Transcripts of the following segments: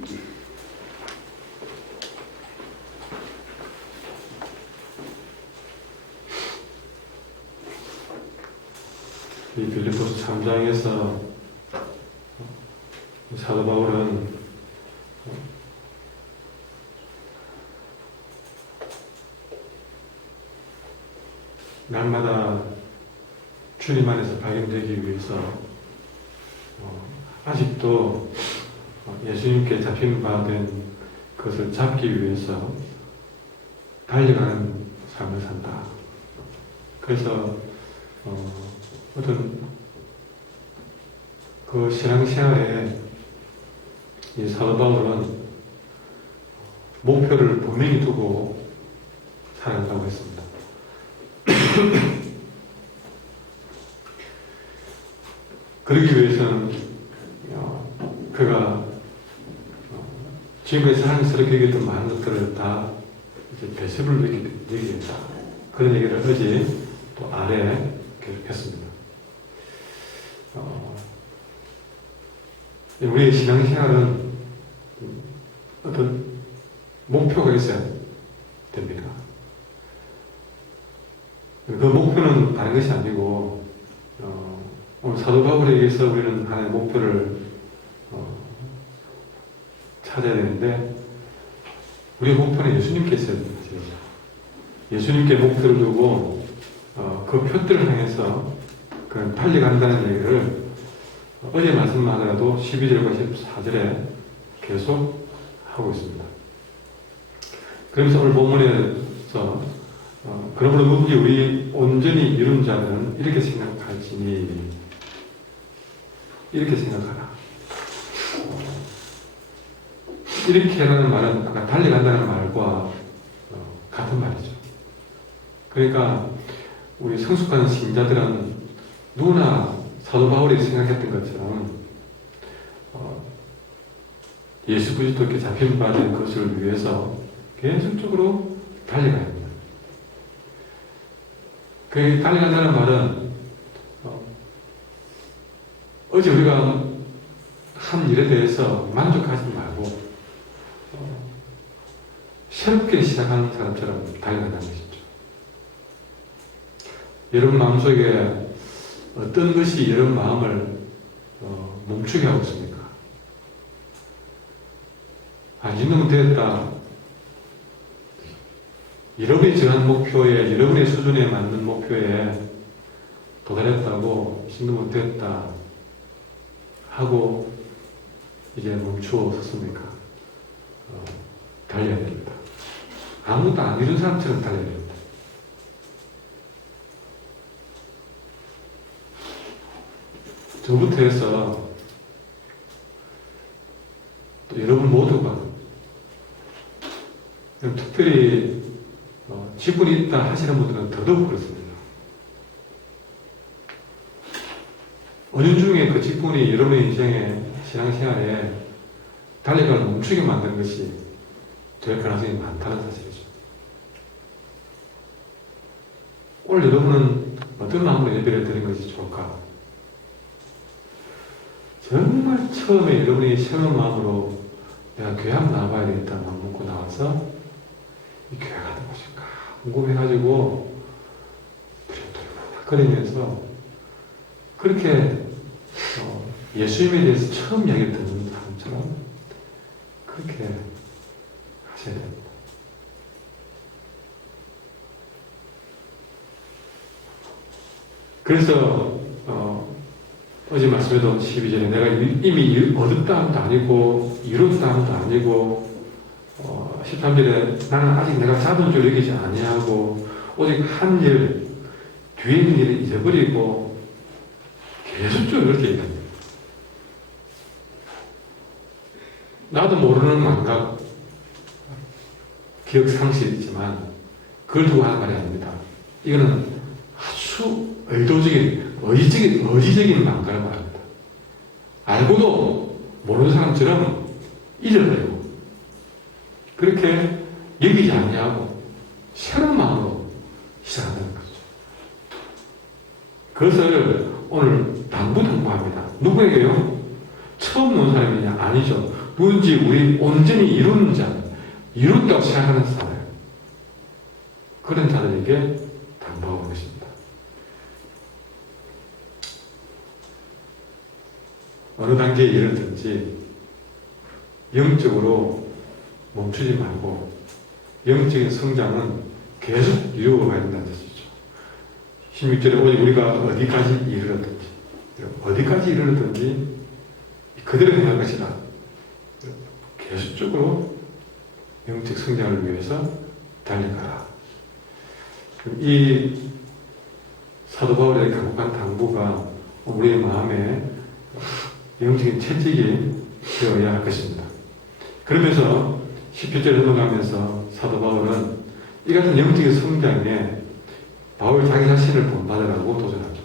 이 빌립보서 3장에서 사도 바울은 날마다 주님 안에서 발견되기 위해서 아직도 예수님께 잡힌 바 된 그것을 잡기 위해서 달려가는 삶을 산다. 그래서 어떤 그 신앙생활에 이 사도 바울은 목표를 분명히 두고 살아간다고 했습니다. 그러기 위해서는 그가 지금까지 사랑스럽게 여겼던 많은 것들을 다 이제 배설을 여기겠다. 그런 얘기를 어제 또 아래 계속했습니다. 우리의 신앙생활은 어떤 목표가 있어야 됩니다. 그 목표는 다른 것이 아니고 오늘 사도 바울에 의해서 우리는 하나의 목표를 찾아야 되는데 우리의 목표는 예수님께서 예수님께 목표를 두고 그 표들을 향해서 그런 달려간다는 얘기를 어제 말씀하더라도 12절과 14절에 계속 하고 있습니다. 그러면서 오늘 본문에서 그러므로 누구든지 우리 온전히 이룬 자는 이렇게 생각할지니 이렇게 생각하라. 이렇게 하는 말은 아까 달려간다는 말과 같은 말이죠. 그러니까 우리 성숙한 신자들은 누구나 사도 바울이 생각했던 것처럼 예수 그리스도께 잡힌 바 된 것을 위해서 계속적으로 달려가야 합니다. 그 달려간다는 말은 어제 우리가 한 일에 대해서 만족하지 말고 새롭게 시작하는 사람처럼 달려간다는 것이죠. 여러분 마음속에 어떤 것이 여러분 마음을 멈추게 하고 있습니까? 이 정도면 됐다. 여러분이 정한 목표에, 여러분의 수준에 맞는 목표에 도달했다고, 이 정도면 됐다 하고 이제 멈추어 섰습니까? 달려야 됩니다. 아무것도 안 이룬 사람처럼 달려야 됩니다. 저부터 해서 또 여러분 모두가 특별히 직분이 있다 하시는 분들은 더더욱 그렇습니다. 은연중에 그 직분이 여러분의 인생의 신앙생활에 달려가를 멈추게 만드는 것이 될 가능성이 많다는 사실이죠. 오늘 여러분은 어떤 마음으로 예배를 드린 것이 좋을까? 정말 처음에 여러분이 새로운 마음으로 내가 교회 한번 나와봐야 되겠다 마음 먹고 나와서 이 교회가 어떤 곳일까 궁금해가지고 거리면서 그렇게 예수님에 대해서 처음 이야기를 듣는 사람처럼 그렇게 하셔야 됩니다. 그래서 어제 말씀에도 12절에 내가 이미 얻었다 함도 아니고 이뤘다 함도 아니고 13절에 나는 아직 내가 잡은 줄 여기지 아니하고 오직 한 일 뒤에 있는 일을 잊어버리고 계속적으로 그렇게 얘기합니다. 나도 모르는 감각 기억 상실이지만 그걸 두고 하는 말이 아닙니다. 이거는 아주 의도적인 의지적인 망각을 말합니다. 알고도 모르는 사람처럼 잊어버리고 그렇게 여기지 아니하고 새로운 마음으로 시작한다는 거죠. 그것을 오늘 당부합니다. 누구에게요? 처음 온 사람이냐? 아니죠. 누군지 우리 온전히 이룬 자, 이뤘다고 생각하는 사람, 그런 자들에게 당부하고 있습니다. 어느 단계에 이르든지 영적으로 멈추지 말고 영적인 성장은 계속 이루어가야 된다는 뜻이죠. 16절에 오직 우리가 어디까지 이르렀든지 그대로 행할 것이다. 계속적으로 영적 성장을 위해서 달려가라. 이 사도 바울의 강력한 당부가 우리의 마음에 영적인 채찍이 되어야 할 것입니다. 그러면서 17절에 넘어가면서 사도 바울은 이 같은 영적인 성장에 바울 자기 자신을 본받으라고 도전합니다.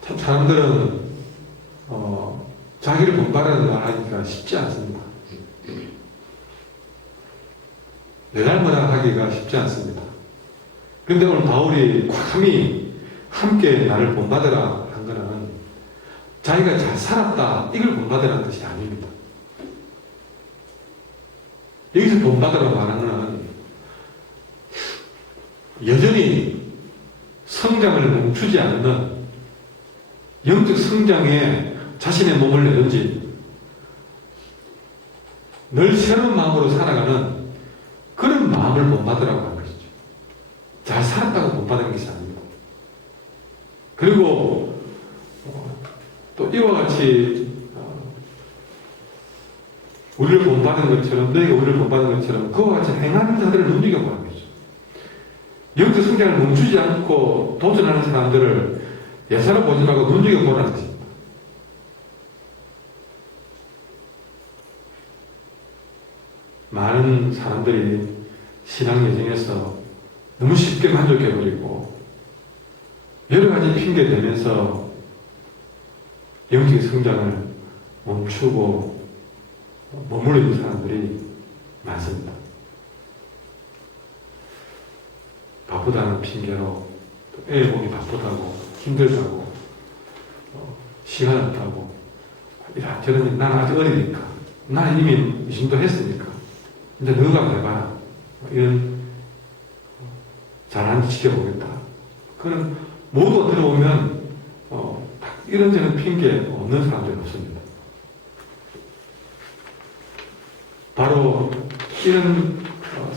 참 사람들은 자기를 본받으라는 말 하기가 쉽지 않습니다. 내 닮으라 하기가 쉽지 않습니다. 그런데 오늘 바울이 감히 함께 나를 본받으라 한 거는 자기가 잘 살았다 이걸 본받으라는 뜻이 아닙니다. 여기서 본받으라 말하는 건 여전히 성장을 멈추지 않는 영적 성장에 자신의 몸을 내든지 늘 새로운 마음으로 살아가는 그런 마음을 본받으라고 하는 것이죠. 잘 살았다고 본받는 것이 아닙니다. 그리고 또 이와 같이 우리를 본받는 것처럼 너희가 우리를 본받는 것처럼 그와 같이 행하는 자들을 눈여겨보라는 거죠. 영적 성장을 멈추지 않고 도전하는 사람들을 예사로 보지 말고 눈여겨보라는 것입니다. 많은 사람들이 신앙 여정에서 너무 쉽게 만족해버리고 여러 가지 핑계 대면서 영적 성장을 멈추고 머물러 있는 사람들이 많습니다. 바쁘다는 핑계로 애 보기 바쁘다고 힘들다고 시간 없다고 이런저런 나는 아직 어리니까 나는 이미 이 정도 했으니까 이제 너가 해봐라 이런 잘하는지 지켜보겠다. 그런 모두 들어오면 이런저런 핑계 없는 사람들이 없습니다. 바로 이런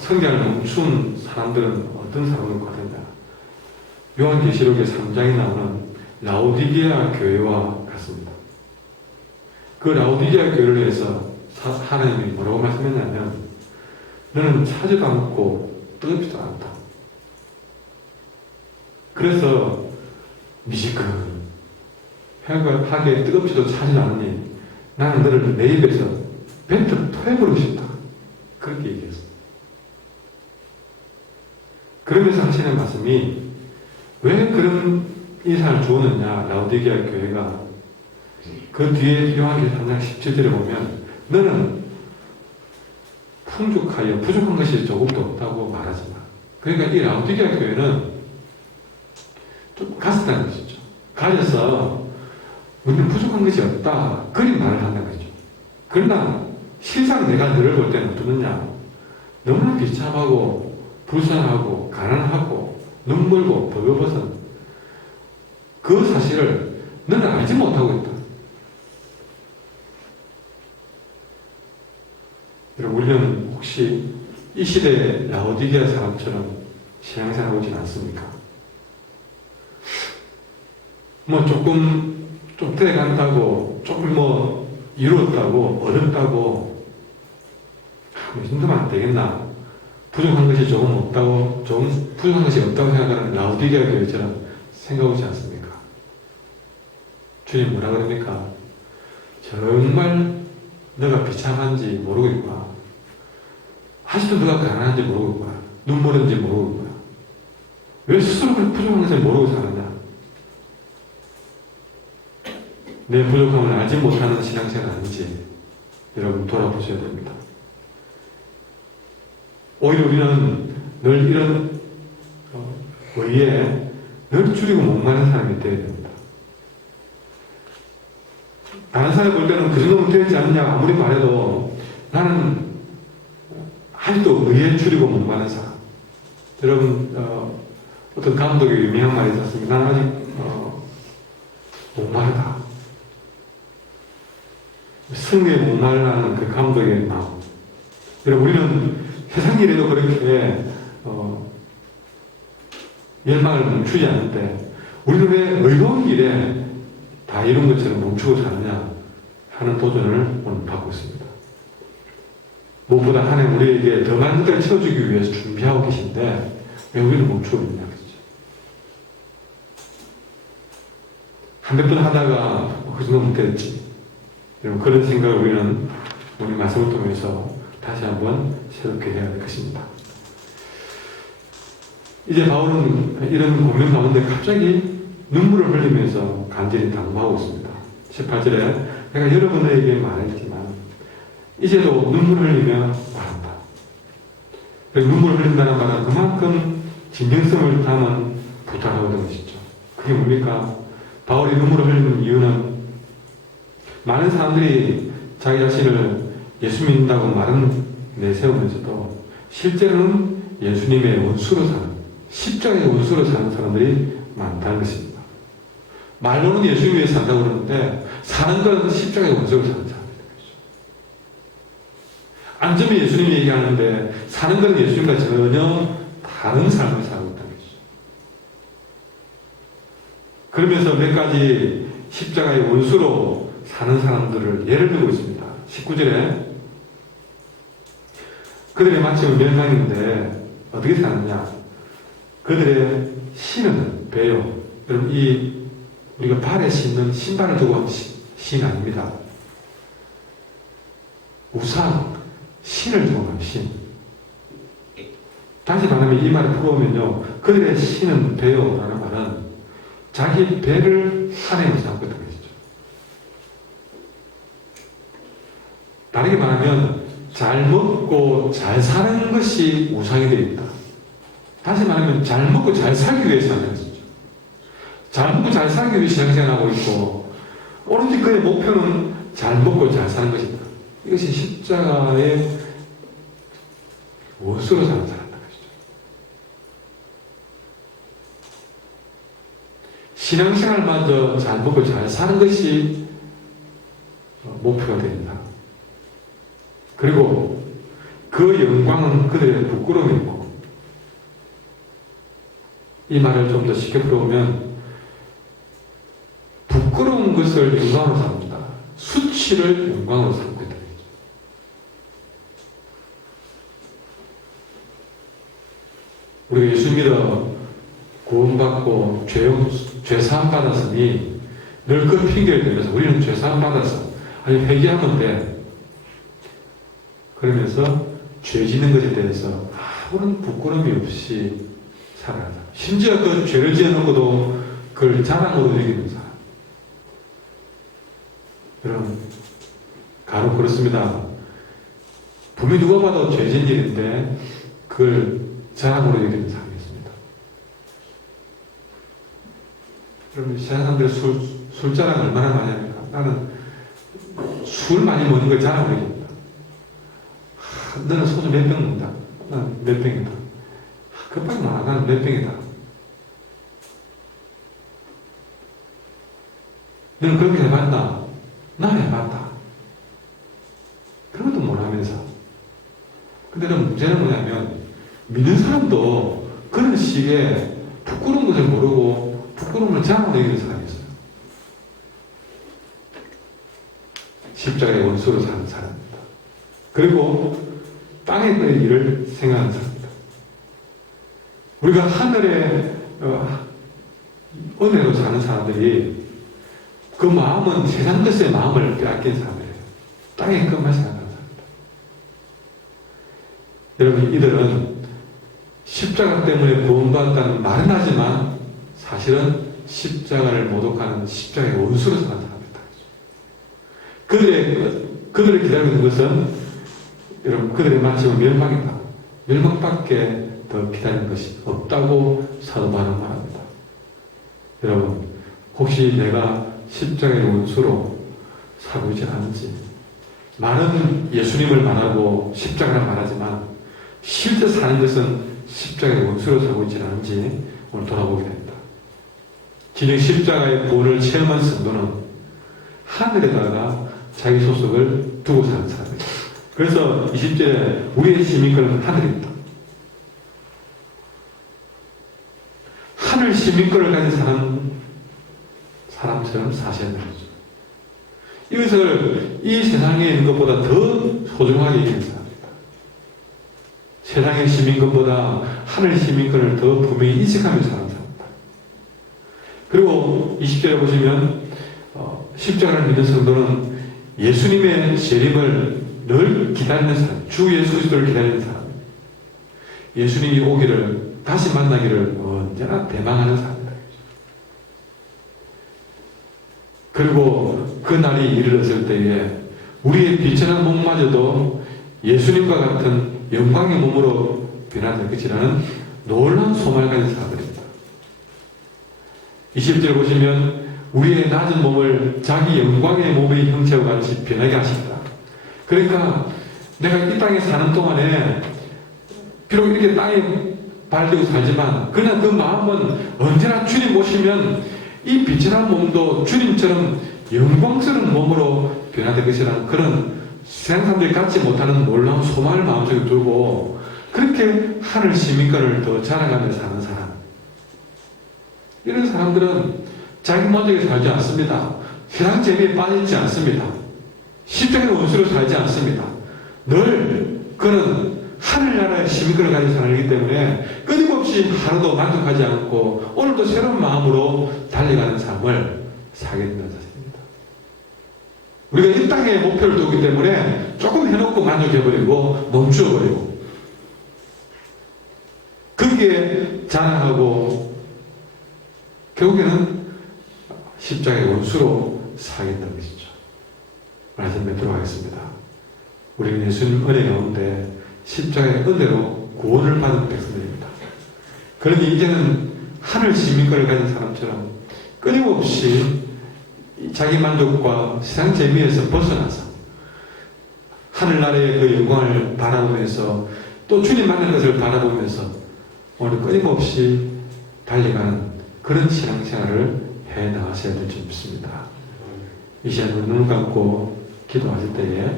성장을 멈춘 사람들은 어떤 사람들 같느냐. 요한계시록의 3장에 나오는 라오디게아 교회와 같습니다. 그 라오디게아 교회를 위해서 하나님이 뭐라고 말씀했냐면 너는 차지도 않고 뜨겁지도 않다. 그래서 미지근하게 뜨겁지도 차지도 않니 나는 너를 내 입에서 뱉어 토해버리고 싶다. 그렇게 얘기했어요. 그러면서 하시는 말씀이 왜 그런 인상을 주었느냐. 라오디게아 교회가 그 뒤에 요한계시록 3장 17절에 보면 너는 풍족하여 부족한 것이 조금도 없다고 말하지만 그러니까 이 라오디게아 교회는 좀 가졌다는 것이죠. 가져서 우리는 부족한 것이 없다. 그런 말을 한다는 거죠. 그러나 실상 내가 너를 볼 때는 어떠느냐. 너무나 비참하고 불쌍하고 가난하고 눈물고 벌거벗은 그 사실을 너는 알지 못하고 있다. 여러분 우리는 혹시 이 시대의 라오디게아 사람처럼 신앙생활 하진 않습니까? 좀 돼간다고 조금 이루었다고 얻었다고 이 정도면 안 되겠나. 부족한 것이 조금 없다고 부족한 것이 없다고 생각하는 라오디게아 교회처럼 생각하지 않습니까? 주님 뭐라 그럽니까? 정말 너가 비참한지 모르고 있구나. 아직도 너가 가난한지 모르고 있구나. 눈물인지 모르고 있구나. 왜 스스로 그 부족한 것을 모르고 사느냐? 내 부족함을 알지 못하는 신앙생활 아닌지 여러분 돌아보셔야 됩니다. 오히려 우리는 늘 이런 의에 늘 줄이고 목마른 사람이 되어야 됩니다. 다른 사람이 볼 때는 그 정도면 되지 않느냐 아무리 말해도 나는 아직도 의에 줄이고 목마른 사람. 여러분 어떤 감독의 유명한 말이 있었습니다. 나는 아직 목마르다. 승리에 목마르다는 그 감독의 마음. 여러분 우리는 세상 일에도 그렇게 열망을 멈추지 않는데 우리는 왜 의로운 일에 다 이룬 것처럼 멈추고 사느냐 하는 도전을 오늘 받고 있습니다. 무엇보다 하나님 우리에게 더 많은 것들을 채워주기 위해서 준비하고 계신데 왜 우리는 멈추고 있냐 그렇죠? 한 몇 번 하다가 그 정도면 됐지. 여러분 그런 생각을 우리는 오늘 말씀을 통해서 다시 한번 새롭게 해야 될 것입니다. 이제 바울은 이런 고민 가운데 갑자기 눈물을 흘리면서 간절히 당부하고 있습니다. 18절에 내가 여러분에게 말했지만 이제도 눈물을 흘리며 말한다. 눈물을 흘린다는 말은 그만큼 진정성을 담은 부탁하는 것이죠. 그게 뭡니까? 바울이 눈물을 흘리는 이유는 많은 사람들이 자기 자신을 예수 믿는다고 말은 내세우면서도 실제로는 예수님의 원수로 사는, 십자가의 원수로 사는 사람들이 많다는 것입니다. 말로는 예수님 위해 산다고 그러는데 사는 건 십자가의 원수로 사는 사람들인 거죠. 앉으면 예수님 얘기하는데 사는 건 예수님과 전혀 다른 삶을 살고 있다는 것이죠. 그러면서 몇 가지 십자가의 원수로 사는 사람들을 예를 들고 있습니다. 19절에 그들의 마침은 멸망인데 어떻게 사느냐? 그들의 신은 배요. 여러분 우리가 발에 신는 신발을 두고 신 아닙니다. 우상, 신을 두고 간 신. 다시 말하면 이 말을 풀어보면요. 그들의 신은 배요 라는 말은 자기 배를 하나님으로 삼고 있다는 것이죠. 다르게 말하면 잘 먹고 잘 사는 것이 우상이 되어 있다. 다시 말하면 잘 먹고 잘 살기 위해서 사는 것이죠. 잘 먹고 잘 살기 위해 신앙생활하고 있고 오로지 그의 목표는 잘 먹고 잘 사는 것이다. 이것이 십자가의 원수로 사는 사람이라는 것이죠. 신앙생활마저 잘 먹고 잘 사는 것이 목표가 된다. 그리고 그 영광은 그들의 부끄러움이고 이 말을 좀 더 쉽게 풀어보면 부끄러운 것을 영광으로 삼는다. 수치를 영광으로 삼고 있다는 거죠. 우리가 예수 믿어 구원받고 죄사함 받았으니 늘 그 핑계를 대면서 우리는 죄사함 받았어. 아니 회개하면 돼. 그러면서 죄 짓는 것에 대해서 아무런 부끄러움이 없이 살아가자. 심지어 그 죄를 지어놓고도 그걸 자랑으로 여기는 사람. 여러분, 간혹 그렇습니다. 분명히 누가 봐도 죄 짓는 일인데 그걸 자랑으로 여기는 사람이 있습니다. 여러분, 세상 사람들 술자랑 얼마나 많이 합니까? 나는 술 많이 먹는 걸 자랑으로 여깁니다. 너는 소주 몇 병 먹는다. 나는 몇 병이다. 급하게 말하 나는 몇 병이다. 너는 그렇게 해봤나? 나 해봤다. 그런 것도 못하면서. 근데 문제는 뭐냐면 믿는 사람도 그런 식의 부끄러운 것을 모르고 부끄러움을 자랑으로 여기는 사람이 있어요. 십자가의 원수로 사는 사람입니다. 그리고 땅의 일을 생각하는 사람입니다. 우리가 하늘의 은혜로 사는 사람들이 그 마음은 세상 것의 마음을 빼앗긴 사람이에요. 땅의 것만 생각하는 사람입니다. 여러분, 이들은 십자가 때문에 구원받았다는 말은 하지만 사실은 십자가를 모독하는 십자가의 원수로 사는 사람이다. 그들의 기다리고 있는 것은 여러분, 그들의 마침은 멸망이다. 멸망밖에 더 기다리는 것이 없다고 사도 바울은 말합니다. 여러분, 혹시 내가 십자가의 원수로 살고 있지 않은지, 말은 예수님을 말하고 십자가를 말하지만 실제 사는 것은 십자가의 원수로 살고 있지 않은지 오늘 돌아보게 됩니다. 진정 십자가의 본을 체험한 성도는 하늘에다가 자기 소속을 두고 사는 사람이에요. 그래서 20절에 우리의 시민권은 하늘입니다. 하늘 시민권을 가진 사람처럼 사셔야 되는 거죠. 이것을 이 세상에 있는 것보다 더 소중하게 여기는 사람입니다. 세상의 시민권보다 하늘 시민권을 더 분명히 인식하며 사는 사람입니다. 그리고 20절에 보시면 십자가를 믿는 성도는 예수님의 재림을 늘 기다리는 사람, 주 예수 그리스도를 기다리는 사람, 예수님이 오기를, 다시 만나기를 언제나 대망하는 사람이다. 그리고 그 날이 이르렀을 때에 우리의 비천한 몸마저도 예수님과 같은 영광의 몸으로 변화될 것이라는 놀라운 소망을 가진 사람들입니다. 20절 보시면 우리의 낮은 몸을 자기 영광의 몸의 형체와 같이 변하게 하신다. 그러니까 내가 이 땅에 사는 동안에 비록 이렇게 땅에 발대고 살지만 그러나 그 마음은 언제나 주님 오시면 이 비천한 몸도 주님처럼 영광스러운 몸으로 변화될 것이라는 그런 세상 사람들이 갖지 못하는 놀라운 소망을 마음속에 두고 그렇게 하늘 시민권을 더 자랑하며 사는 사람, 이런 사람들은 자기 만족에 살지 않습니다. 세상 재미에 빠지지 않습니다. 십자가의 원수로 살지 않습니다. 늘 그는 하늘나라의 시민권을 가진 사람이기 때문에 끊임없이 하루도 만족하지 않고 오늘도 새로운 마음으로 달려가는 삶을 살게 된다는 사실입니다. 우리가 이 땅에 목표를 두기 때문에 조금 해놓고 만족해버리고 멈추어버리고 거기에 자랑하고 결국에는 십자가의 원수로 살겠다는 것이죠. 말씀 맺도록 하겠습니다. 우리는 예수님 은혜 가운데 십자가의 은혜로 구원을 받은 백성들입니다. 그러니 이제는 하늘 시민권을 가진 사람처럼 끊임없이 자기 만족과 세상 재미에서 벗어나서 하늘나라의 그 영광을 바라보면서 또 주님 만난 것을 바라보면서 오늘 끊임없이 달려가는 그런 신앙생활을 해 나가셔야 될 줄 믿습니다. 이 시간 눈을 감고 기도하실 때에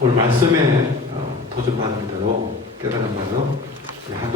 오늘 말씀에 도전받은 대로 깨달은 바로